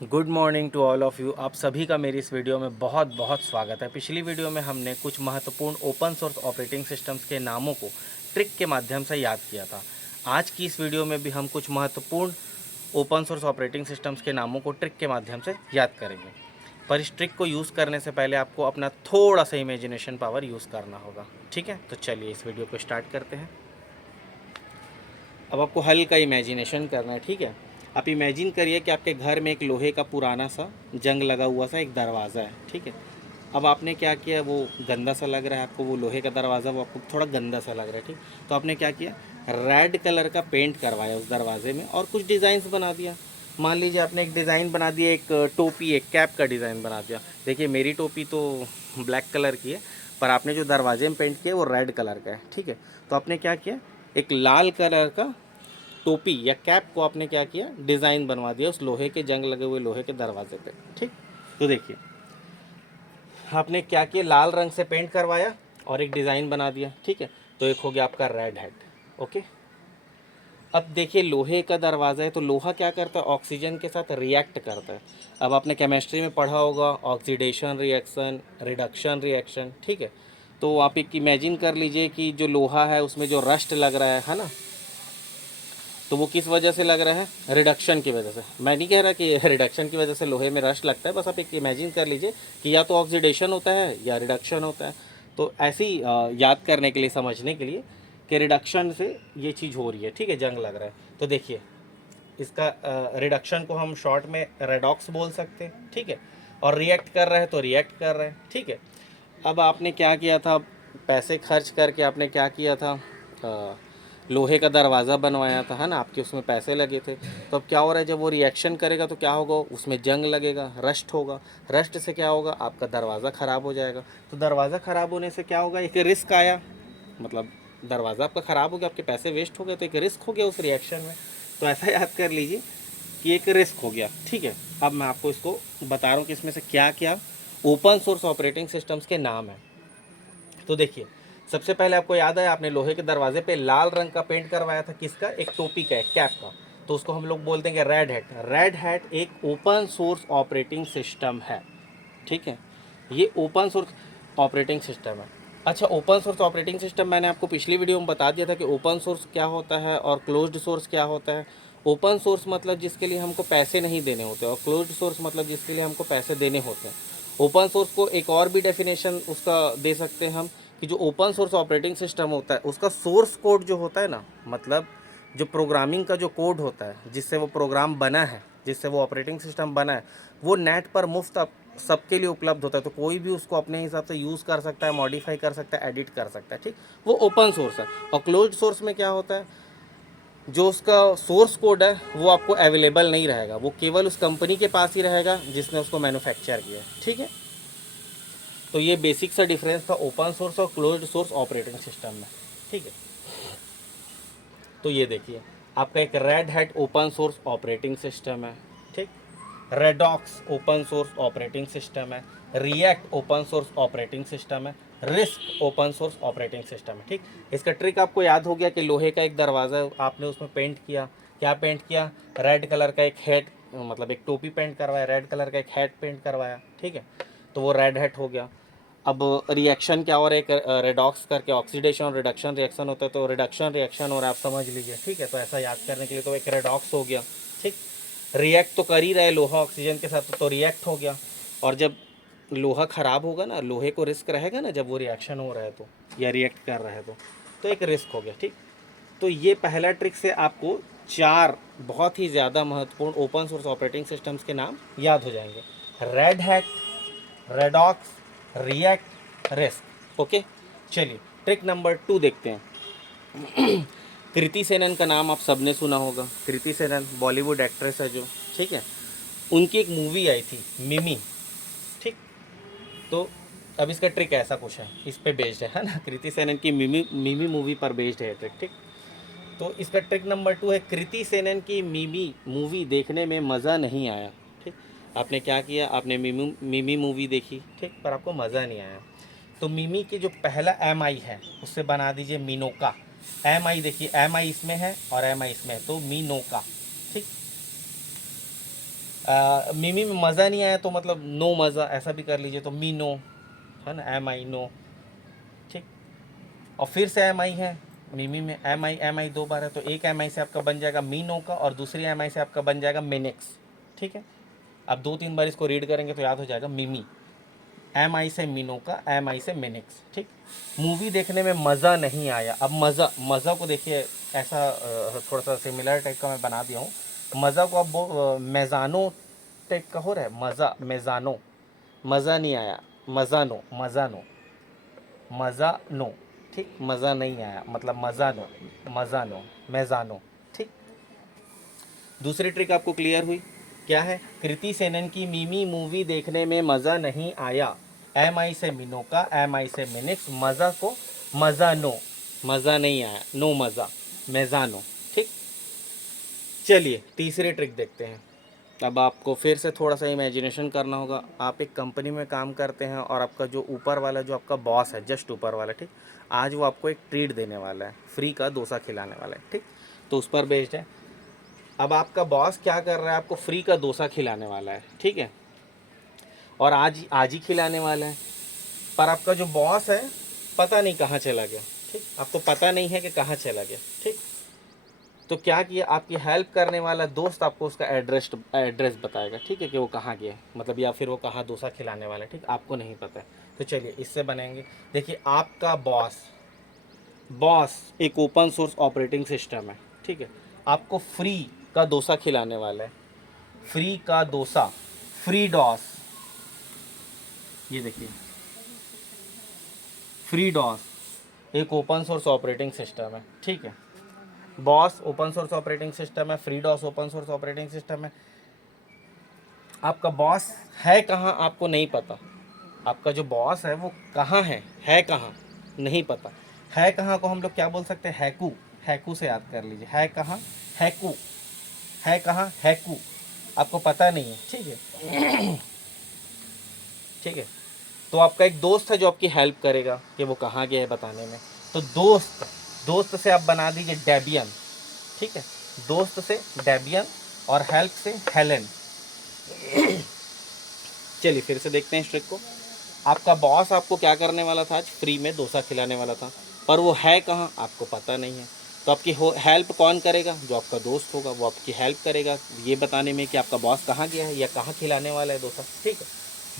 Good morning to all of you. आप सभी का मेरी इस वीडियो में बहुत बहुत स्वागत है। पिछली वीडियो में हमने कुछ महत्वपूर्ण ओपन सोर्स ऑपरेटिंग सिस्टम्स के नामों को ट्रिक के माध्यम से याद किया था। आज की इस वीडियो में भी हम कुछ महत्वपूर्ण ओपन सोर्स ऑपरेटिंग सिस्टम्स के नामों को ट्रिक के माध्यम से याद करेंगे। पर इस ट्रिक को यूज़ करने से पहले आपको अपना थोड़ा सा इमेजिनेशन पावर यूज़ करना होगा। ठीक है, तो चलिए इस वीडियो को स्टार्ट करते हैं। अब आपको हल्का इमेजिनेशन करना है। ठीक है, आप इमेजिन करिए कि आपके घर में एक लोहे का पुराना सा जंग लगा हुआ सा एक दरवाज़ा है। ठीक है, अब आपने क्या किया, वो गंदा सा लग रहा है आपको, वो लोहे का दरवाज़ा वो आपको थोड़ा गंदा सा लग रहा है। ठीक, तो आपने क्या किया, रेड कलर का पेंट करवाया उस दरवाजे में और कुछ डिज़ाइंस बना दिया। मान लीजिए आपने एक डिज़ाइन बना दिया, एक टोपी, एक कैप का डिज़ाइन बना दिया। देखिए मेरी टोपी तो ब्लैक कलर की है, पर आपने जो दरवाजे में पेंट किया वो रेड कलर का है। ठीक है, तो आपने क्या किया, एक लाल कलर का टोपी या कैप को आपने क्या किया, डिज़ाइन बनवा दिया उस लोहे के जंग लगे हुए लोहे के दरवाजे पे। ठीक, तो देखिए आपने क्या किया, लाल रंग से पेंट करवाया और एक डिज़ाइन बना दिया। ठीक है, तो एक हो गया आपका रेड हेड। ओके, अब देखिए लोहे का दरवाज़ा है तो लोहा क्या करता है, ऑक्सीजन के साथ रिएक्ट करता है। अब आपने केमिस्ट्री में पढ़ा होगा ऑक्सीडेशन रिएक्शन, रिडक्शन रिएक्शन। ठीक है, तो आप एक इमेजिन कर लीजिए कि जो लोहा है उसमें जो रस्ट लग रहा है ना, तो वो किस वजह से लग रहा है, रिडक्शन की वजह से। मैं नहीं कह रहा कि रिडक्शन की वजह से लोहे में रस्ट लगता है, बस आप एक इमेजिन कर लीजिए कि या तो ऑक्सीडेशन होता है या रिडक्शन होता है। तो ऐसे ही याद करने के लिए, समझने के लिए कि रिडक्शन से ये चीज़ हो रही है। ठीक है, जंग लग रहा है तो देखिए इसका रिडक्शन को हम शॉर्ट में रेडॉक्स बोल सकते हैं। ठीक है, और रिएक्ट कर रहा है तो रिएक्ट कर रहा है। ठीक है, अब आपने क्या किया था, पैसे खर्च करके आपने क्या किया था, लोहे का दरवाज़ा बनवाया था, है ना, आपके उसमें पैसे लगे थे। तो अब क्या हो रहा है, जब वो रिएक्शन करेगा तो क्या होगा, उसमें जंग लगेगा, रस्ट होगा। रस्ट से क्या होगा, आपका दरवाज़ा ख़राब हो जाएगा। तो दरवाज़ा ख़राब होने से क्या होगा, एक रिस्क आया, मतलब दरवाज़ा आपका ख़राब हो गया, आपके पैसे वेस्ट हो गए, तो एक रिस्क हो गया उस रिएक्शन में। तो ऐसा याद कर लीजिए कि एक रिस्क हो गया। ठीक है, अब मैं आपको इसको बता रहा हूँ कि इसमें से क्या क्या ओपन सोर्स ऑपरेटिंग सिस्टम्स के नाम हैं। तो देखिए सबसे पहले आपको याद है, आपने लोहे के दरवाजे पे लाल रंग का पेंट करवाया था, किसका, एक टोपी का, एक कैप का। तो उसको हम लोग बोलते हैं कि रेड हैट। रेड हैट एक ओपन सोर्स ऑपरेटिंग सिस्टम है। ठीक है, ये ओपन सोर्स ऑपरेटिंग सिस्टम है। अच्छा, ओपन सोर्स ऑपरेटिंग सिस्टम मैंने आपको पिछली वीडियो में बता दिया था कि ओपन सोर्स क्या होता है और क्लोज्ड सोर्स क्या होता है। ओपन सोर्स मतलब जिसके लिए हमको पैसे नहीं देने होते, और क्लोज्ड सोर्स मतलब जिसके लिए हमको पैसे देने होते हैं। ओपन सोर्स को एक और भी डेफिनेशन उसका दे सकते हैं हम, कि जो ओपन सोर्स ऑपरेटिंग सिस्टम होता है उसका सोर्स कोड जो होता है ना, मतलब जो प्रोग्रामिंग का जो कोड होता है जिससे वो प्रोग्राम बना है, जिससे वो ऑपरेटिंग सिस्टम बना है, वो नेट पर मुफ्त सबके लिए उपलब्ध होता है। तो कोई भी उसको अपने हिसाब से यूज़ कर सकता है, मॉडिफाई कर सकता है, एडिट कर सकता है। ठीक, वो ओपन सोर्स है। और क्लोज्ड सोर्स में क्या होता है, जो उसका सोर्स कोड है वो आपको अवेलेबल नहीं रहेगा, वो केवल उस कंपनी के पास ही रहेगा जिसने उसको मैन्युफैक्चर किया है। ठीक है, तो ये बेसिक सा डिफरेंस था ओपन सोर्स और क्लोज्ड सोर्स ऑपरेटिंग सिस्टम में। ठीक है, तो ये देखिए आपका एक Red Hat open source operating system है। ठीक, Redox open source operating system है, React open source operating system है, RISC open source operating system है। ठीक, इसका ट्रिक आपको याद हो गया कि लोहे का एक दरवाज़ा आपने उसमें पेंट किया, क्या पेंट किया, रेड कलर का एक हेड, मतलब एक टोपी पेंट करवाया, रेड कलर का एक हेड पेंट करवाया। ठीक है, तो वो रेड हेड हो गया। अब रिएक्शन क्या हो रहा है, एक रेडॉक्स करके ऑक्सीडेशन और रिडक्शन रिएक्शन होता है, तो रिडक्शन रिएक्शन और आप समझ लीजिए। ठीक है, तो ऐसा याद करने के लिए तो एक रेडॉक्स हो गया। ठीक, रिएक्ट तो कर ही रहा है लोहा ऑक्सीजन के साथ, तो रिएक्ट हो गया। और जब लोहा ख़राब होगा ना, लोहे को रिस्क रहेगा ना जब वो रिएक्शन हो रहा है तो, या रिएक्ट कर रहा है तो एक रिस्क हो गया। ठीक, तो ये पहला ट्रिक से आपको 4 बहुत ही ज़्यादा महत्वपूर्ण ओपन सोर्स ऑपरेटिंग सिस्टम्स के नाम याद हो जाएंगे, red hat, redox, react, risk. Okay, चलिए ट्रिक नंबर 2 देखते हैं। कृति सेनन का नाम आप सबने सुना होगा। कृति सेनन बॉलीवुड एक्ट्रेस है जो, ठीक है, उनकी एक मूवी आई थी मिमी। ठीक, तो अब इसका ट्रिक ऐसा कुछ है, इस पे बेस्ड है ना, कृति सेनन की मिमी मिमी मूवी पर बेस्ड है ट्रिक। ठीक, तो इसका ट्रिक नंबर 2 है, कृति सेनन की मिमी मूवी देखने में मज़ा नहीं आया। ठीक, आपने क्या किया, आपने मिमी मिमी मूवी देखी, ठीक, पर आपको मज़ा नहीं आया। तो मिमी के जो पहला एम आई है उससे बना दीजिए मीनोका। एम आई देखिए, एम आई इसमें है और एम आई इसमें है, तो मीनोका। ठीक, मिमी में मज़ा नहीं आया तो मतलब नो मज़ा ऐसा भी कर लीजिए, तो मी नो है ना, एम आई नो, ठीक। और फिर से एम आई है, मिमी में एम आई 2 बार है, तो एक एम आई से आपका बन जाएगा मी नो का और दूसरी एम आई से आपका बन जाएगा मिनिक्स, ठीक है। आप 2-3 बार इसको रीड करेंगे तो याद हो जाएगा, मिमी एम आई से मीनो का, एम आई से मिनिक्स, ठीक। मूवी देखने में मज़ा नहीं आया। अब मज़ा को देखिए ऐसा थोड़ा सा सिमिलर टाइप का मैं बना दिया हूँ। मज़ा को अब मेज़ानो टाइप का हो रहा है, मज़ा मेज़ानो, मज़ा नहीं आया, मज़ानो मज़ानो मज़ानो, ठीक। मज़ा नहीं आया मतलब मज़ानो मेज़ानो, ठीक। दूसरी ट्रिक आपको क्लियर हुई, क्या है? कृति सेनन की मिमी मूवी देखने में मज़ा नहीं आया, एम आई से मीनो का, एम आई से मिनिक्स, मज़ा को मज़ानो, मज़ा नहीं आया, नो मज़ा, मेज़ानो, ठीक। चलिए तीसरी ट्रिक देखते हैं। अब आपको फिर से थोड़ा सा इमेजिनेशन करना होगा। आप एक कंपनी में काम करते हैं और आपका जो ऊपर वाला, जो आपका बॉस है, जस्ट ऊपर वाला, ठीक, आज वो आपको एक ट्रीट देने वाला है, फ्री का डोसा खिलाने वाला है, ठीक। तो उस पर बेस्ड है। अब आपका बॉस क्या कर रहा है, आपको फ्री का डोसा खिलाने वाला है, ठीक है, और आज आज ही खिलाने वाला है। पर आपका जो बॉस है पता नहीं कहाँ चला गया, ठीक। आपको पता नहीं है कि कहाँ चला गया, ठीक। तो क्या किया, आपकी हेल्प करने वाला दोस्त आपको उसका एड्रेस बताएगा, ठीक है, कि वो कहाँ गया है, मतलब, या फिर वो कहाँ डोसा खिलाने वाला है, ठीक। आपको नहीं पता है। तो चलिए इससे बनाएंगे। देखिए आपका बॉस एक ओपन सोर्स ऑपरेटिंग सिस्टम है, ठीक है, आपको फ्री का डोसा खिलाने वाला है, फ्री का डोसा, फ्री डॉस, ये देखिए फ्री डॉस एक ओपन सोर्स ऑपरेटिंग सिस्टम है, ठीक है। BOSS open source operating system है, free DOS open source operating system है। आपका बॉस है कहाँ आपको नहीं पता, आपका जो बॉस है वो कहाँ है कहाँ नहीं पता। है कहाँ को हम लोग क्या बोल सकते हैं, हैकू, हैकू से याद कर लीजिए, है कहाँ, हैकू, है कहाँ, हैकू, आपको पता नहीं है, ठीक है। ठीक है, तो आपका एक दोस्त है जो आपकी हेल्प करेगा कि वो कहाँ गया है बताने में। तो दोस्त से आप बना दीजिए डेबियन, ठीक है, दोस्त से डेबियन और हेल्प से हेलेन। चलिए फिर से देखते हैं इस ट्रिक को। आपका बॉस आपको क्या करने वाला था, आज फ्री में डोसा खिलाने वाला था, पर वो है कहाँ आपको पता नहीं है। तो आपकी हेल्प कौन करेगा, जो आपका दोस्त होगा वो आपकी हेल्प करेगा ये बताने में कि आपका बॉस कहाँ गया है या कहाँ खिलाने वाला है डोसा, ठीक है।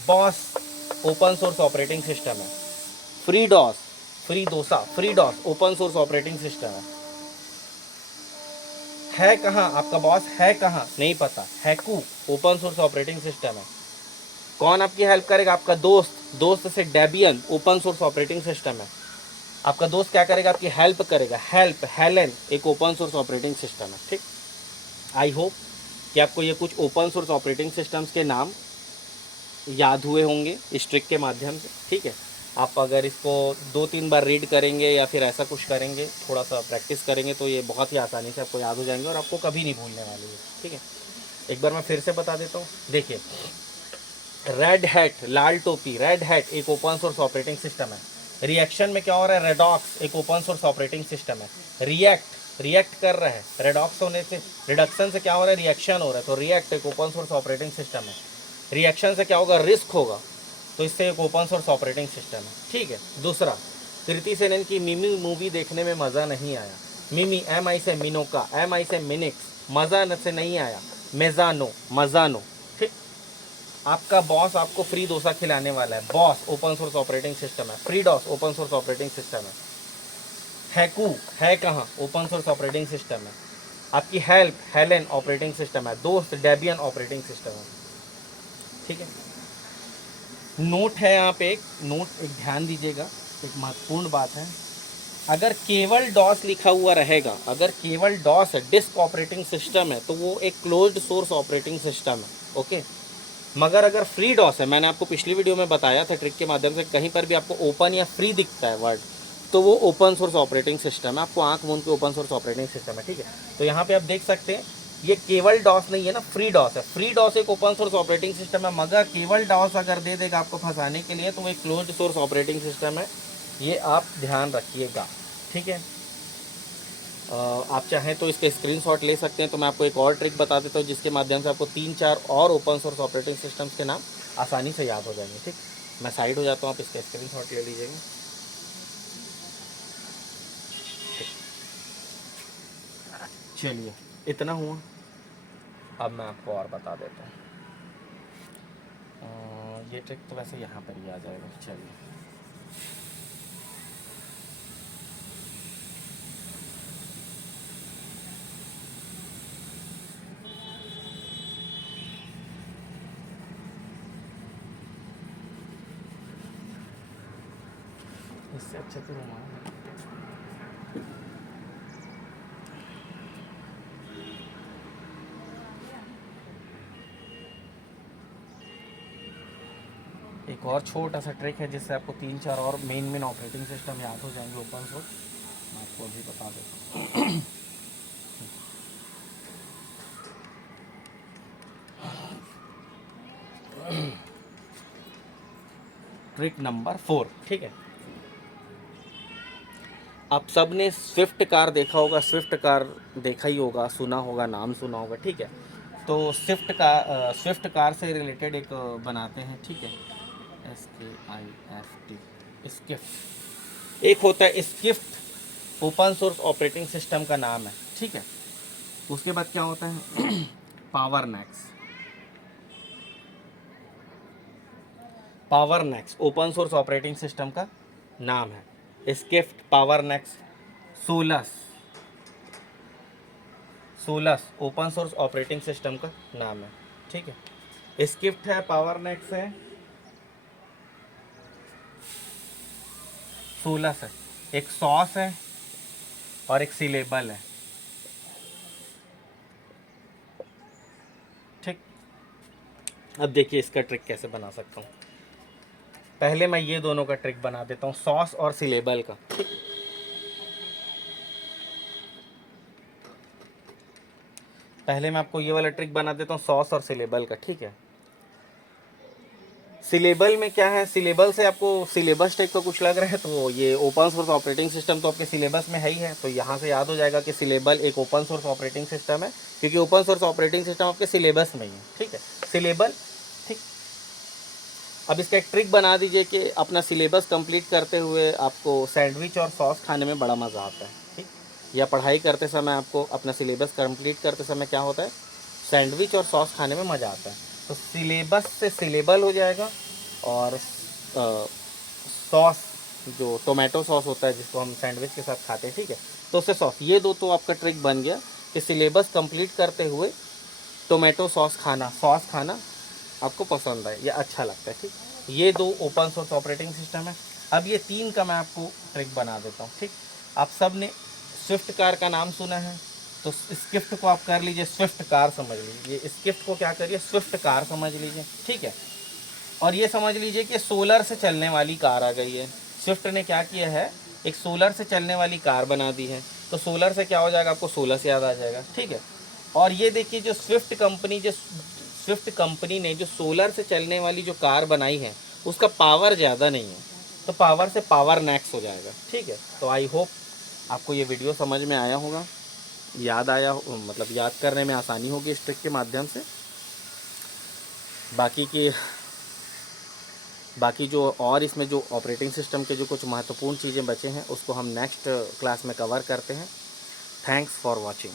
BOSS open source operating system है, free DOS, free dosa, free DOS open source operating system है कहाँ आपका बॉस है कहाँ नहीं पता, Haiku open source operating system है। कौन आपकी हेल्प करेगा, आपका दोस्त से Debian open source operating system है। आपका दोस्त क्या करेगा, आपकी हेल्प करेगा, हेल्प हेलेन एक ओपन सोर्स ऑपरेटिंग सिस्टम है, ठीक। आई होप कि आपको ये कुछ ओपन सोर्स ऑपरेटिंग सिस्टम्स के नाम याद हुए होंगे इस ट्रिक के माध्यम से, ठीक है। आप अगर इसको 2-3 बार रीड करेंगे या फिर ऐसा कुछ करेंगे, थोड़ा सा प्रैक्टिस करेंगे, तो ये बहुत ही आसानी से आपको याद हो जाएंगे और आपको कभी नहीं भूलने वाले हैं, ठीक है। एक बार मैं फिर से बता देता हूँ, देखिए रेड हैट, लाल टोपी, रेड हैट एक ओपन सोर्स ऑपरेटिंग सिस्टम है। रिएक्शन में क्या हो रहा है, रेडॉक्स एक ओपन सोर्स ऑपरेटिंग सिस्टम है। रिएक्ट कर रहा है, रेडॉक्स होने से, रिडक्शन से क्या हो रहा है, रिएक्शन हो रहा है, तो रिएक्ट एक ओपन सोर्स ऑपरेटिंग सिस्टम है। रिएक्शन से क्या होगा, रिस्क होगा, तो इससे एक ओपन सोर्स ऑपरेटिंग सिस्टम है, ठीक है। दूसरा, कृति सेनन की मिमी मूवी देखने में मज़ा नहीं आया, मिमी एम आई से मिनोका, एम आई से मिनिक्स, मज़ा से नहीं आया, मेज़ानो मज़ानो, ठीक। आपका बॉस आपको फ्री डोसा खिलाने वाला है, BOSS open source operating system है, free DOS open source operating system है। हैकू है कहाँ, ओपन सोर्स ऑपरेटिंग सिस्टम है। आपकी हेल्प हेलेन ऑपरेटिंग सिस्टम है, दोस्त डेबियन ऑपरेटिंग सिस्टम है, ठीक है। नोट है यहाँ पे, एक नोट, एक ध्यान दीजिएगा, एक महत्वपूर्ण बात है। अगर केवल डॉस लिखा हुआ रहेगा, अगर केवल डॉस है, डिस्क ऑपरेटिंग सिस्टम है, तो वो एक क्लोज्ड सोर्स ऑपरेटिंग सिस्टम है, ओके। मगर अगर फ्री डॉस है, मैंने आपको पिछली वीडियो में बताया था ट्रिक के माध्यम से, कहीं पर भी आपको ओपन या फ्री दिखता है वर्ड, तो वो ओपन सोर्स ऑपरेटिंग सिस्टम है, आपको आंख मूंद के ओपन सोर्स ऑपरेटिंग सिस्टम है, ठीक है। तो यहाँ पे आप देख सकते हैं ये केवल डॉस नहीं है ना, फ्री डॉस है। फ्री डॉस एक ओपन सोर्स ऑपरेटिंग सिस्टम है, मगर केवल डॉस अगर दे देगा आपको फंसाने के लिए, तो वो एक क्लोज्ड सोर्स ऑपरेटिंग सिस्टम है, ये आप ध्यान रखिएगा, ठीक है। आप चाहें तो इसके स्क्रीनशॉट ले सकते हैं। तो मैं आपको एक और ट्रिक बता देता हूँ जिसके माध्यम से आपको 3-4 और ओपन सोर्स ऑपरेटिंग सिस्टम्स के नाम आसानी से याद हो जाएंगे। ठीक, मैं साइड हो जाता हूँ, आप इसका स्क्रीनशॉट ले लीजिएगा। चलिए, इतना हुआ। अब मैं आपको और बता देता हूँ। ये ट्रिक तो वैसे यहाँ पर ही आ जाएगा। चलिए, इससे अच्छे से घुमाओ। एक और छोटा सा ट्रिक है जिससे आपको 3-4 और मेन ऑपरेटिंग सिस्टम याद हो जाएंगे ओपन सोर्स। मैं आपको अभी बता देता हूँ। ट्रिक नंबर 4, ठीक है। आप सब ने स्विफ्ट कार देखा होगा, स्विफ्ट कार देखा ही होगा, सुना होगा, नाम सुना होगा, ठीक है। तो स्विफ्ट कार से रिलेटेड एक बनाते हैं, ठीक है। SKIFT, स्किफ्ट। एक होता है स्किफ्ट, ओपन सोर्स ऑपरेटिंग सिस्टम का नाम है, ठीक है। उसके बाद क्या होता है पावरनैक्स। पावरनैक्स ओपन सोर्स ऑपरेटिंग सिस्टम का नाम है। स्किफ्ट, पावरनैक्स, सोलस। सोलस ओपन सोर्स ऑपरेटिंग सिस्टम का नाम है, ठीक है। स्किफ्ट है, पावरनैक्स है, सोलस है, एक सॉस है और एक सिलेबल है, ठीक। अब देखिए इसका ट्रिक कैसे बना सकता हूँ। पहले मैं ये दोनों का ट्रिक बना देता हूँ, सॉस और सिलेबल का, ठीक। पहले मैं आपको ये वाला ट्रिक बना देता हूँ सॉस और सिलेबल का, ठीक है। सिलेबल में क्या है, सिलेबल से आपको सिलेबस टाइप का कुछ लग रहा है तो ये ओपन सोर्स ऑपरेटिंग सिस्टम तो आपके सिलेबस में है ही है, तो यहाँ से याद हो जाएगा कि सिलेबल एक ओपन सोर्स ऑपरेटिंग सिस्टम है, क्योंकि ओपन सोर्स ऑपरेटिंग सिस्टम आपके सिलेबस में ही है, ठीक है। सिलेबल, ठीक। अब इसका एक ट्रिक बना दीजिए कि अपना सिलेबस कंप्लीट करते हुए आपको सैंडविच और सॉस खाने में बड़ा मज़ा आता है, ठीक। या पढ़ाई करते समय आपको अपना सिलेबस कंप्लीट करते समय क्या होता है, सैंडविच और सॉस खाने में मज़ा आता है। तो सिलेबस से सिलेबल हो जाएगा और सॉस जो टोमेटो सॉस होता है जिसको हम सैंडविच के साथ खाते हैं, ठीक है, तो उससे सॉस। ये दो तो आपका ट्रिक बन गया कि सिलेबस कंप्लीट करते हुए टोमेटो सॉस खाना, सॉस खाना आपको पसंद है या अच्छा लगता है, ठीक। ये दो ओपन सोर्स ऑपरेटिंग सिस्टम है। अब ये 3 का मैं आपको ट्रिक बना देता हूँ, ठीक। आप सब ने स्विफ्ट कार का नाम सुना है, तो स्विफ्ट को आप कर लीजिए स्विफ्ट कार समझ लीजिए, स्विफ्ट को क्या करिए स्विफ्ट कार समझ लीजिए, ठीक है। और ये समझ लीजिए कि सोलर से चलने वाली कार आ गई है। स्विफ्ट ने क्या किया है, एक सोलर से चलने वाली कार बना दी है। तो सोलर से क्या हो जाएगा, आपको सोलर से याद आ जाएगा, ठीक है। और ये देखिए जो स्विफ्ट कंपनी ने जो सोलर से चलने वाली जो कार बनाई है उसका पावर ज़्यादा नहीं है, तो पावर से पावर नैक्स हो जाएगा, ठीक है। तो आई होप आपको ये वीडियो समझ में आया होगा, याद आया मतलब याद करने में आसानी होगी इस ट्रिक के माध्यम से। बाकी जो और इसमें जो ऑपरेटिंग सिस्टम के जो कुछ महत्वपूर्ण चीज़ें बचे हैं उसको हम नेक्स्ट क्लास में कवर करते हैं। Thanks for watching.